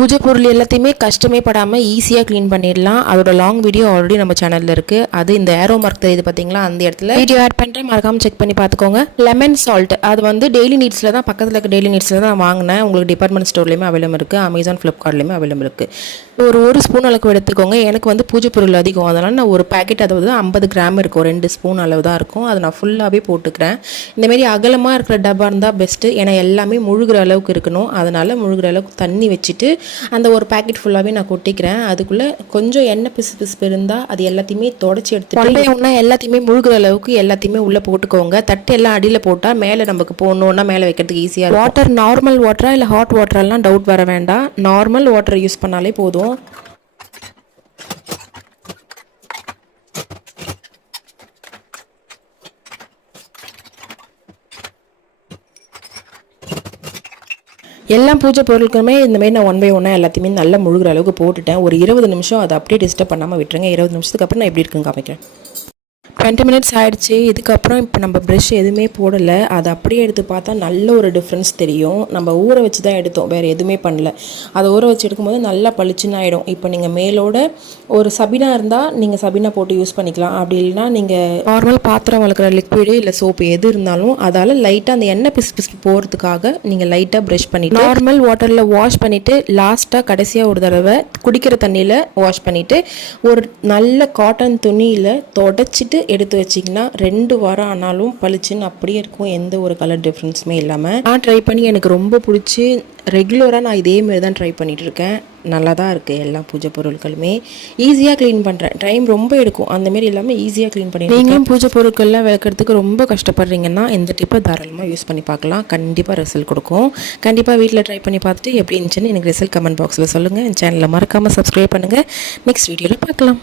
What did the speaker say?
பூஜை பொருள் எல்லாத்தையுமே கஷ்டமே படாமல் ஈஸியாக க்ளீன் பண்ணிடலாம். அதோட லாங் வீடியோ ஆல்ரெடி நம்ம சேனலில் இருக்குது அது இந்த ஏரோ மார்க் தெரியுது பார்த்தீங்களா அந்த இடத்துல. வீடியோ ஆட் பண்ணுறேன் மறக்காமல் செக் பண்ணி பார்த்துக்கோங்க லெமன் சால்ட் அது வந்து டெய்லி நீட்ஸில் தான் பக்கத்தில் இருக்க டெய்லி நீட்ஸில் தான் வாங்கினேன். உங்களுக்கு டிபார்ட்மெண்ட் ஸ்டோர்லேயுமே அவைலபிள் இருக்குது அமேசான் ஃப்ளிப்கார்ட்லேயுமே அவைலபிள் இருக்குது ஒரு ஒரு ஸ்பூன் அளவுக்கு எடுத்துக்கோங்க. எனக்கு வந்து பூஜை பொருள் அதிகம். அதனால் நான் ஒரு பாக்கெட் அதாவது ஐம்பது கிராம் இருக்கும். ரெண்டு ஸ்பூன் அளவு தான் இருக்கும். அதை நான் ஃபுல்லாகவே போட்டுக்கிறேன். இந்தமாரி அகலமாக இருக்கிற டப்பா இருந்தால் பெஸ்ட்டு ஏன்னா எல்லாமே முழுகிற அளவுக்கு இருக்கணும். அதனால் முழுகிற அளவுக்கு தண்ணி வச்சுட்டு அந்த ஒரு பாக்கெட் ஃபுல்லாகவே நான் கொட்டிக்கிறேன். அதுக்குள்ளே கொஞ்சம் எண்ணெய் பிசு பிசுப்பு இருந்தால் அது எல்லாத்தையுமே தொடச்சி எடுத்துட்டு ஒன்றா எல்லாத்தையுமே முழுகிற அளவுக்கு எல்லாத்தையுமே உள்ளே போட்டுக்கோங்க. தட்டு எல்லாம் அடியில் போட்டால் மேலே நமக்கு போடணுன்னா மேலே வைக்கிறதுக்கு ஈஸியாக வாட்டர் நார்மல் வாட்டரா இல்லை ஹாட் வாட்டரெல்லாம் டவுட் வர வேண்டாம். நார்மல் வாட்டர் யூஸ் பண்ணாலே போதும். எல்லா பூஜை பொருட்களுமே இந்த மாதிரி நான் ஒன் பை ஒன்னாக எல்லாத்தையுமே நல்லா முழுகிற அளவுக்கு போட்டுட்டேன். ஒரு இருபது நிமிஷம் அதை அப்படியே டிஸ்டர்ப் பண்ணாமல் விட்டுருங்க. இருபது நிமிஷத்துக்கு அப்புறம் நான் எப்படி இருக்குன்னு காமிக்கிறேன். டுவெண்ட்டி மினிட்ஸ் ஆயிடுச்சு. இதுக்கப்புறம் இப்போ நம்ம ப்ரெஷ் எதுவுமே போடலை. அதை அப்படியே எடுத்து பார்த்தா நல்ல ஒரு டிஃப்ரென்ஸ் தெரியும். நம்ம ஊற வச்சு தான் எடுத்தோம். வேறு எதுவுமே பண்ணல. அதை ஊற வச்சு எடுக்கும்போது நல்லா பளிச்சுன்னு ஆகிடும் இப்போ நீங்கள் மேலோட ஒரு சபினா இருந்தால் நீங்கள் சபினா போட்டு யூஸ் பண்ணிக்கலாம். அப்படி இல்லைன்னா நீங்கள் நார்மல் பாத்திரம் வளர்க்குற லிக்விடு இல்லை சோப்பு எது இருந்தாலும் அதால் லைட்டாக அந்த எண்ணெய் பிசு பிசு போகிறதுக்காக நீங்கள் லைட்டாக ப்ரஷ் பண்ணி நார்மல் வாட்டரில் வாஷ் பண்ணிவிட்டு லாஸ்ட்டாக கடைசியாக ஒரு தடவை குடிக்கிற தண்ணியில் வாஷ் பண்ணிவிட்டு ஒரு நல்ல காட்டன் துணியில் தொடச்சிட்டு எடுத்து வச்சிங்கன்னா ரெண்டு வாரம் ஆனாலும் பளிச்சுன்னு அப்படியே இருக்கும். எந்த ஒரு கலர் டிஃப்ரென்ஸுமே இல்லாமல் நான் ட்ரை பண்ணி எனக்கு ரொம்ப பிடிச்சி ரெகுலராக நான் இதே தான் ட்ரை பண்ணிகிட்ருக்கேன் நல்லா தான் இருக்குது எல்லா பூஜை பொருட்களுமே. ஈஸியாக க்ளீன் பண்ணுறேன் டைம் ரொம்ப எடுக்கும். அந்தமாரி இல்லாமல் ஈஸியாக க்ளீன் பண்ணி நீங்களும் பூஜை பொருட்கள்லாம் விளக்கிறதுக்கு ரொம்ப கஷ்டப்படுறீங்கன்னா இந்த டிப்பை தாராளமாக யூஸ் பண்ணி பார்க்கலாம். கண்டிப்பாக ரிசல்ட் கொடுக்கும். கண்டிப்பாக வீட்டில் ட்ரை பண்ணி பார்த்துட்டு எப்படி இருந்துச்சுன்னு எனக்கு ரிசல்ட் கமெண்ட் பாக்ஸில் சொல்லுங்கள் என் சேனலில் மறக்காமல் சப்ஸ்கிரைப் பண்ணுங்கள் நெக்ஸ்ட் வீடியோவில் பார்க்கலாம்.